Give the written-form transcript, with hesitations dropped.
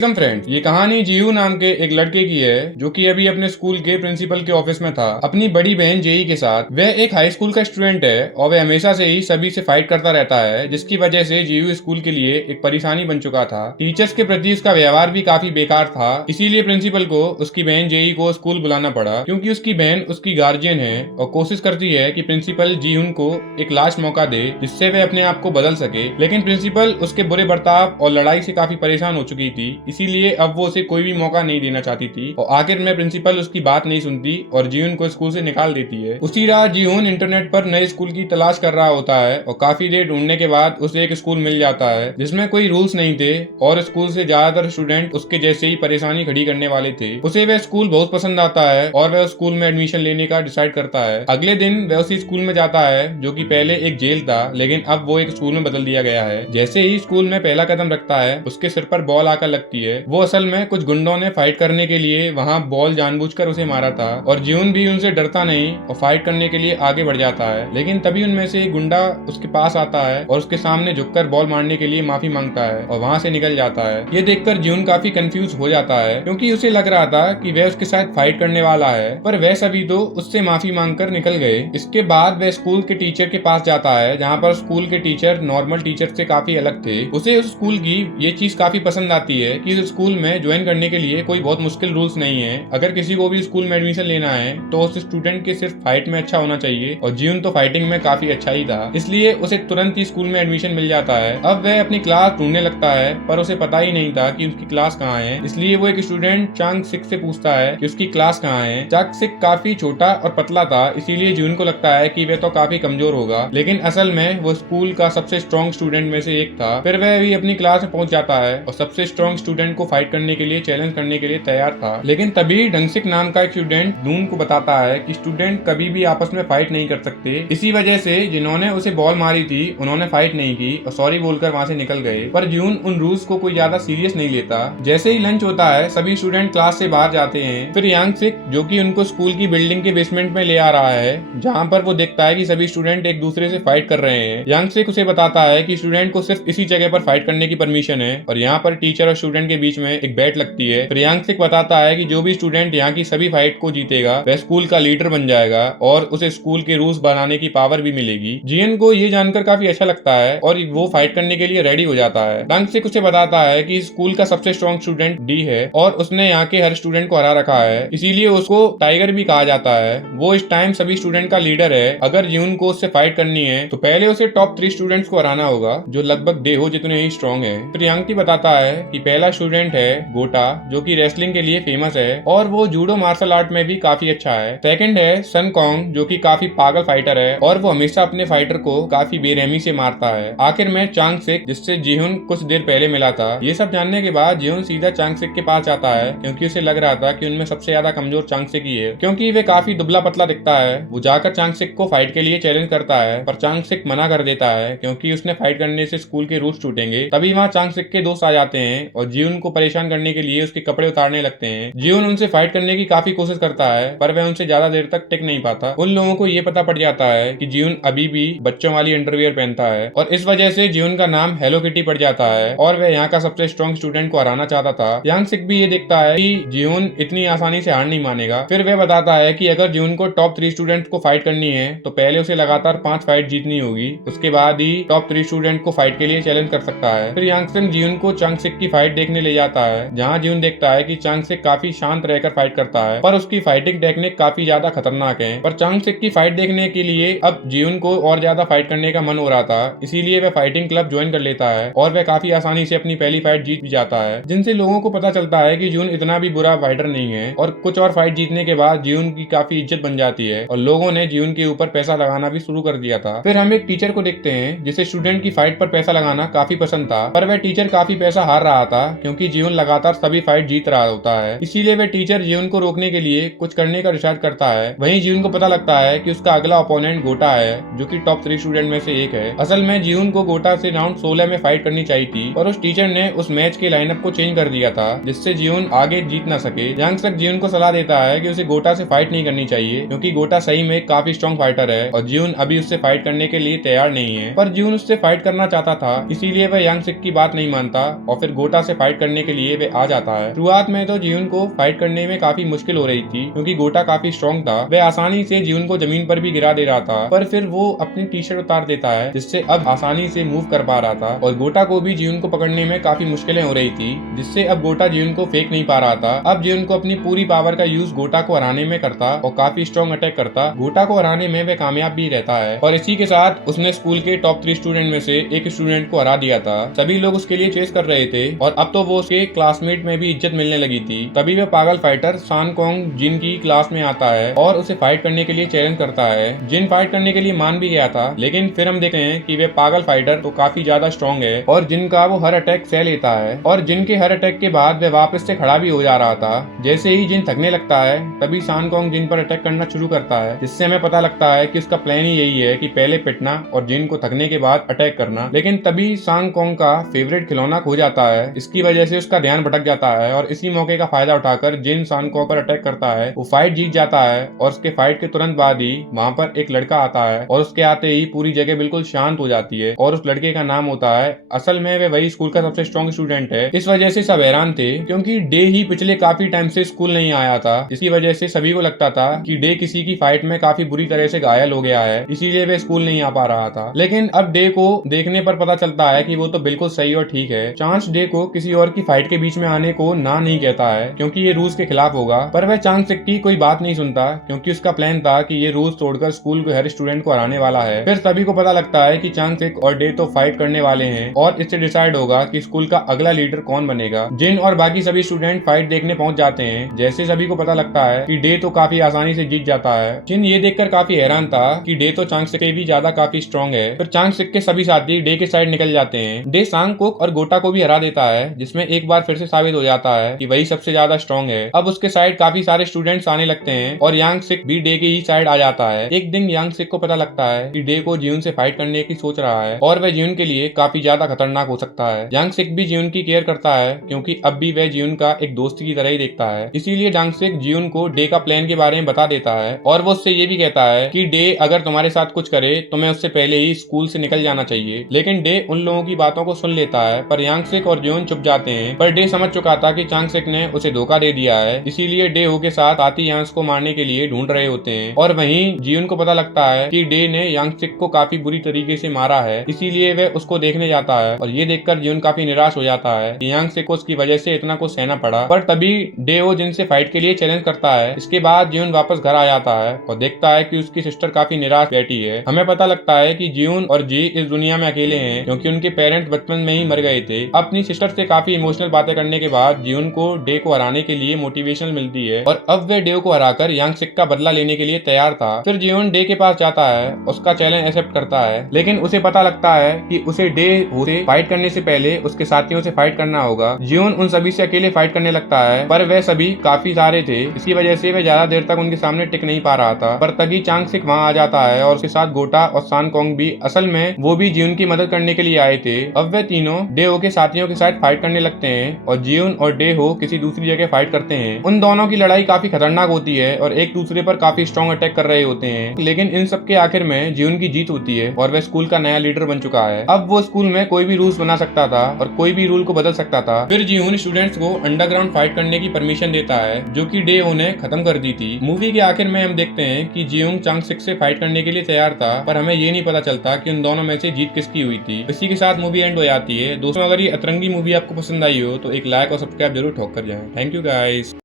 Friends, ये कहानी जीयू नाम के एक लड़के की है जो कि अभी अपने स्कूल के प्रिंसिपल के ऑफिस में था अपनी बड़ी बहन जेई के साथ। वह एक हाई स्कूल का स्टूडेंट है और वह हमेशा से ही सभी से फाइट करता रहता है, जिसकी वजह से जीयू स्कूल के लिए एक परेशानी बन चुका था। टीचर्स के प्रति उसका व्यवहार भी काफी बेकार था, इसीलिए प्रिंसिपल को उसकी बहन जेई को स्कूल बुलाना पड़ा, क्योंकि उसकी बहन उसकी गार्जियन है और कोशिश करती है कि प्रिंसिपल जीयून को एक लास्ट मौका दे जिससे वह अपने आप को बदल सके। लेकिन प्रिंसिपल उसके बुरे बर्ताव और लड़ाई से काफी परेशान हो चुकी थी, इसीलिए अब वो उसे कोई भी मौका नहीं देना चाहती थी और आखिर में प्रिंसिपल उसकी बात नहीं सुनती और जीवन को स्कूल से निकाल देती है। उसी रात जीवन इंटरनेट पर नए स्कूल की तलाश कर रहा होता है और काफी देर ढूंढने के बाद उसे एक स्कूल मिल जाता है जिसमें कोई रूल्स नहीं थे और स्कूल से ज्यादातर स्टूडेंट उसके जैसे ही परेशानी खड़ी करने वाले थे। उसे वह स्कूल बहुत पसंद आता है और वह स्कूल में एडमिशन लेने का डिसाइड करता है। अगले दिन वह उसी स्कूल में जाता है जो कि पहले एक जेल था, लेकिन अब वो एक स्कूल में बदल दिया गया है। जैसे ही स्कूल में पहला कदम रखता है उसके सिर पर बॉल आकर लगती है। वो असल में कुछ गुंडों ने फाइट करने के लिए वहाँ बॉल जानबूझकर उसे मारा था और जीवन भी उनसे डरता नहीं और फाइट करने के लिए आगे बढ़ जाता है। लेकिन तभी उनमें से एक गुंडा उसके पास आता है और उसके सामने झुककर बॉल मारने के लिए माफी मांगता है और वहाँ से निकल जाता है। ये देखकर जीवन काफी कंफ्यूज हो जाता है क्योंकि उसे लग रहा था कि वह उसके साथ फाइट करने वाला है, पर वह सभी तो उससे माफी मांगकर निकल गए। इसके बाद वह स्कूल के टीचर के पास जाता है जहाँ पर स्कूल के टीचर नॉर्मल टीचर से काफी अलग थे। उसे उस स्कूल की ये चीज काफी पसंद आती है कि उस स्कूल में ज्वाइन करने के लिए कोई बहुत मुश्किल रूल्स नहीं है। अगर किसी को भी स्कूल में एडमिशन लेना है तो उस स्टूडेंट के सिर्फ फाइट में अच्छा होना चाहिए और जीवन तो फाइटिंग में काफी अच्छा ही था, इसलिए उसे तुरंत ही स्कूल में एडमिशन मिल जाता है। अब वह अपनी क्लास ढूंढने लगता है पर उसे पता ही नहीं था कि उसकी क्लास कहाँ है, इसलिए वो एक स्टूडेंट चांग सिक से पूछता है कि उसकी क्लास कहाँ है। चांग सिक काफी छोटा और पतला था, इसीलिए जीवन को लगता है कि वह तो काफी कमजोर होगा, लेकिन असल में वो स्कूल का सबसे स्ट्रॉन्ग स्टूडेंट में से एक था। फिर वह भी अपनी क्लास में पहुंच जाता है और सबसे स्ट्रॉन्ग स्टूडेंट को फाइट करने के लिए चैलेंज करने के लिए तैयार था। लेकिन तभी डंगसिक नाम का एक स्टूडेंट नून को बताता है कि स्टूडेंट कभी भी आपस में फाइट नहीं कर सकते, इसी वजह से जिन्होंने उसे बॉल मारी थी उन्होंने फाइट नहीं की और सॉरी बोलकर वहाँ से निकल गए। पर जून उन रूल्स को कोई ज्यादा सीरियस नहीं लेता। जैसे ही लंच होता है सभी स्टूडेंट क्लास से बाहर जाते हैं। फिर यांग सिक जो कि उनको स्कूल की बिल्डिंग के बेसमेंट में ले आ रहा है जहाँ पर वो देखता है कि सभी स्टूडेंट एक दूसरे से फाइट कर रहे हैं। यांग सिक उसे बताता है कि स्टूडेंट को सिर्फ इसी जगह पर फाइट करने की परमिशन है और यहाँ पर टीचर और स्टूडेंट के बीच में एक बैट लगती है। फिर यांग सिक बताता है कि जो भी स्टूडेंट यहाँ की सभी फाइट को जीतेगा वह स्कूल का लीडर बन जाएगा और उसे स्कूल के रूल्स बनाने की पावर भी मिलेगी। जियन को ये जानकर काफी अच्छा लगता है और वो फाइट करने के लिए रेडी हो जाता है। डंग सिक उसे बताता है कि स्कूल का सबसे स्ट्रॉन्ग स्टूडेंट डी है और उसने यहाँ के हर स्टूडेंट को हरा रखा है, इसीलिए उसको टाइगर भी कहा जाता है। वो इस टाइम सभी स्टूडेंट का लीडर है। अगर जियन को उससे फाइट करनी है तो पहले उसे टॉप 3 स्टूडेंट्स को हराना होगा जो लगभग डेहो जितने ही स्ट्रॉन्ग है। फिर यांगटी बताता है कि पहला स्टूडेंट है गोटा जो कि रेसलिंग के लिए फेमस है और वो जूडो मार्शल आर्ट में भी काफी अच्छा है। सेकंड है सन कॉन्ग जो कि काफी पागल फाइटर है और वो हमेशा अपने फाइटर को काफी बेरहमी से मारता है। आखिर में चांग सिक जिससे जीहुन कुछ देर पहले मिला था। ये सब जानने के बाद जीहुन सीधा चांग सिक के पास जाता है क्योंकि उसे लग रहा था कि उनमें सबसे ज्यादा कमजोर चांग सिक ही है, क्योंकि वे काफी दुबला पतला दिखता है। वो जाकर चांग सिक को फाइट के लिए चैलेंज करता है पर चांग सिक मना कर देता है क्योंकि उसने फाइट करने से स्कूल के रूल्स टूटेंगे। तभी वहाँ चांग सिक के दोस्त आ जाते हैं और जीहुन को परेशान करने के लिए उसके कपड़े उतारने लगते हैं। जीहुन उनसे फाइट करने की काफी कोशिश करता है पर वह उनसे ज्यादा देर तक टिक नहीं पाता। उन लोगों को ये पता पड़ जाता है कि जीहुन अभी भी बच्चों वाली अंडरवियर पहनता है और इस वजह से जीहुन का नाम हेलो किटी पड़ जाता है और वह यहाँ का सबसे स्ट्रॉन्ग स्टूडेंट को हराना चाहता था। यांग सिक भी ये देखता है कि जीहुन इतनी आसानी से हार नहीं मानेगा। फिर वह बताता है कि अगर जीहुन को टॉप 3 स्टूडेंट को फाइट करनी है तो पहले उसे लगातार 5 फाइट जीतनी होगी, उसके बाद ही टॉप 3 स्टूडेंट को फाइट के लिए चैलेंज कर सकता है। फिर यांग सिक जीहुन को चांग सिक की फाइट देखने ले जाता है जहाँ जीहुन देखता है कि चांग सिक काफी शांत रहकर फाइट करता है पर उसकी फाइटिंग टेक्निक काफी ज्यादा खतरनाक है। पर चांग सिक की फाइट देखने के लिए अब जीवन को और ज्यादा फाइट करने का मन हो रहा था, इसीलिए वह फाइटिंग क्लब ज्वाइन कर लेता है और वह काफी आसानी से अपनी पहली फाइट जीत भी जाता है, जिनसे लोगों को पता चलता है कि जीवन इतना भी बुरा फाइटर नहीं है। और कुछ और फाइट जीतने के बाद जीवन की काफी इज्जत बन जाती है और लोगों ने जीवन के ऊपर पैसा लगाना भी शुरू कर दिया था। फिर हम एक टीचर को देखते हैं जिसे स्टूडेंट की फाइट पर पैसा लगाना काफी पसंद था, पर वह टीचर काफी पैसा हार रहा था क्योंकि जीवन लगातार सभी फाइट जीत रहा होता है, इसीलिए वह टीचर जीवन को रोकने के लिए कुछ करने का डिसाइड करता है। वहीं जीवन को पता लगता है कि उसका अगला ओपोनेंट गोटा है जो कि टॉप 3 स्टूडेंट में से एक है। असल में जीवन को गोटा से राउंड 16 में फाइट करनी चाहिए थी और उस टीचर ने उस मैच के लाइनअप को चेंज कर दिया था जिससे जीवन आगे जीत ना सके। यांग सिक जीवन को सलाह देता है कि उसे गोटा से फाइट नहीं करनी चाहिए क्योंकि गोटा सही में काफी स्ट्रॉन्ग फाइटर है और जीवन अभी उससे फाइट करने के लिए तैयार नहीं है। पर जीवन उससे फाइट करना चाहता था, इसीलिए वह यांग सिक की बात नहीं मानता और फिर गोटा से फाइट फाइट करने के लिए वे आ जाता है। शुरुआत में तो जियून को फाइट करने में काफी मुश्किल हो रही थी क्योंकि गोटा काफी स्ट्रॉन्ग था। वह आसानी से जियून को जमीन पर भी गिरा दे रहा था, पर फिर वो अपनी टी शर्ट उतार देता है जिससे अब आसानी से मूव कर पा रहा था। और गोटा को भी जियून को पकड़ने में काफी मुश्किलें हो रही थी, जिससे अब गोटा जियून को फेंक नहीं पा रहा था। अब जियून को अपनी पूरी पावर का यूज गोटा को हराने में करता और काफी स्ट्रॉन्ग अटैक करता। गोटा को हराने में वह कामयाब भी रहता है और इसी के साथ उसने स्कूल के टॉप 3 स्टूडेंट में से एक स्टूडेंट को हरा दिया था। सभी लोग उसके लिए चेस कर रहे थे और अब तो वो उसके क्लासमेट में भी इज्जत मिलने लगी थी। तभी वह पागल फाइटर सान कोंग जिन की क्लास में आता है और उसे फाइट करने के लिए चैलेंज करता है। जिन फाइट करने के लिए मान भी गया था, लेकिन फिर हम देखते हैं कि वे पागल फाइटर तो काफी ज्यादा स्ट्रॉन्ग है और जिनका वो हर अटैक सह लेता है और जिन के हर अटैक के बाद वह वापस से खड़ा भी हो जा रहा था। जैसे ही जिन थकने लगता है तभी सान कोंग जिन पर अटैक करना शुरू करता है, जिससे हमें पता लगता है कि उसका प्लान ही यही है कि पहले पिटना और जिन को थकने के बाद अटैक करना। लेकिन तभी सान कोंग का फेवरेट खिलौना खो जाता है। इसकी वजह से उसका ध्यान भटक जाता है और इसी मौके का फायदा उठाकर जिन सान कोंग पर अटैक करता है। वो फाइट जीत जाता है और उसके फाइट के तुरंत बाद ही वहाँ पर एक लड़का आता है और उसके आते ही पूरी जगह बिल्कुल शांत हो जाती है और उस लड़के का नाम होता है, असल में वह वही स्कूल का सबसे स्ट्रॉन्ग स्टूडेंट है। इस वजह से सब हैरान थे क्योंकि डे ही पिछले काफी टाइम से स्कूल नहीं आया था। इसी वजह से सभी को लगता था कि डे किसी की फाइट में काफी बुरी तरह से घायल हो गया है, इसीलिए वह स्कूल नहीं आ पा रहा था। लेकिन अब डे को देखने पर पता चलता है कि वो तो बिल्कुल सही और ठीक है। चांस डे को किसी और की फाइट के बीच में आने को ना नहीं कहता है क्योंकि ये रूल्स के खिलाफ होगा, पर वह चांगसेक की कोई बात नहीं सुनता क्योंकि उसका प्लान था कि ये रूल्स तोड़कर स्कूल के हर स्टूडेंट को हराने वाला है। फिर सभी को पता लगता है कि चांगसेक और डे तो फाइट करने वाले हैं और इससे डिसाइड होगा कि स्कूल का अगला लीडर कौन बनेगा। जिन और बाकी सभी स्टूडेंट फाइट देखने पहुंच जाते हैं। जैसे सभी को पता लगता है कि डे तो काफी आसानी से जीत जाता है। जिन ये देखकर काफी हैरान था कि डे तो चांगसेक से भी ज्यादा काफी स्ट्रॉन्ग है। फिर चांगसेक के सभी साथी डे के साइड निकल जाते हैं। डे सांगकोक और गोटा को भी हरा देता है, जिसमें एक बार फिर से साबित हो जाता है कि वही सबसे ज्यादा स्ट्रॉन्ग है। अब उसके साइड काफी सारे स्टूडेंट्स आने लगते हैं और यांगसेक भी डे के ही साइड आ जाता है। एक दिन यांगसेक को पता लगता है कि डे को जीवन से फाइट करने की सोच रहा है और वह जीवन के लिए काफी ज्यादा खतरनाक हो सकता है। यांगसेक भी जीवन की केयर करता है क्योंकि अब भी वह जीवन का एक दोस्त की तरह ही देखता है। इसीलिए यांगसेक जीवन को डे का प्लान के बारे में बता देता है और वो उससे ये भी कहता है कि डे अगर तुम्हारे साथ कुछ करे तो मैं उससे पहले ही स्कूल से निकल जाना चाहिए। लेकिन डे उन लोगों की बातों को सुन लेता है, पर यांगसेक और जियोन चुप जाते हैं। पर डे समझ चुका था कि चांगसेक ने उसे धोखा दे दिया है, इसीलिए डे हो के साथ आती यांग्स को मारने के लिए ढूंढ रहे होते हैं। और वहीं जियोन को पता लगता है कि डे ने यांगसेक को काफी बुरी तरीके से मारा है, इसीलिए वह उसको देखने जाता है और ये देखकर जियोन काफी निराश हो जाता है कि यांगसेक को उसकी वजह से इतना कुछ सहना पड़ा। पर तभी डे वो जिनसे फाइट के लिए चैलेंज करता है। इसके बाद जियोन वापस घर आ जाता है और देखता है कि उसकी सिस्टर काफी निराश बैठी है। हमें पता लगता है कि जियोन और जी इस दुनिया में अकेले हैं क्योंकि उनके पेरेंट्स बचपन में ही मर गए थे। अपनी सिस्टर से काफी इमोशनल बातें करने के बाद जियोन को डे को हराने के लिए मोटिवेशन मिलती है और अब वह डे को हराकर यांगसेक का बदला लेने के लिए तैयार था। फिर जियोन डे के पास जाता है, उसका चैलेंज एक्सेप्ट करता है, लेकिन उसे पता लगता है कि उसे डे से फाइट करने से पहले उसके साथियों से फाइट करना होगा। जियोन उन सभी से अकेले फाइट करने लगता है, पर वह सभी काफी सारे थे, इसकी वजह से वह ज्यादा देर तक उनके सामने टिक नहीं पा रहा था। पर तभी चांगसेक वहाँ आ जाता है और उसके साथ गोटा और सान कोंग भी। असल में वो भी जियोन की मदद करने के लिए आए थे। अब वे तीनों डे हो के साथियों के साथ फाइट करने लगते हैं और जियोन और डे हो किसी दूसरी जगह फाइट करते हैं। उन दोनों की लड़ाई काफी खतरनाक होती है और एक दूसरे पर काफी स्ट्रॉन्ग अटैक कर रहे होते हैं, लेकिन इन सब के आखिर में जियोन की जीत होती है और वह स्कूल का नया लीडर बन चुका है। अब वो स्कूल में कोई भी रूल्स बना सकता था और कोई भी रूल को बदल सकता था। फिर जियोन स्टूडेंट्स को अंडरग्राउंड फाइट करने की परमिशन देता है, जो कि डे हो ने खत्म कर दी थी। मूवी के आखिर में हम देखते हैं कि जियोन चांगसेक से फाइट करने के लिए तैयार था, पर हमें ये नहीं पता चलता कि उन दोनों में से जीत किसकी हुई थी। इसी के साथ मूवी एंड हो जाती है। दोस्तों, अगर ये अतरंगी मूवी आपको पसंद आई हो तो एक लाइक और सब्सक्राइब जरूर ठोक कर जाएं। Thank you guys.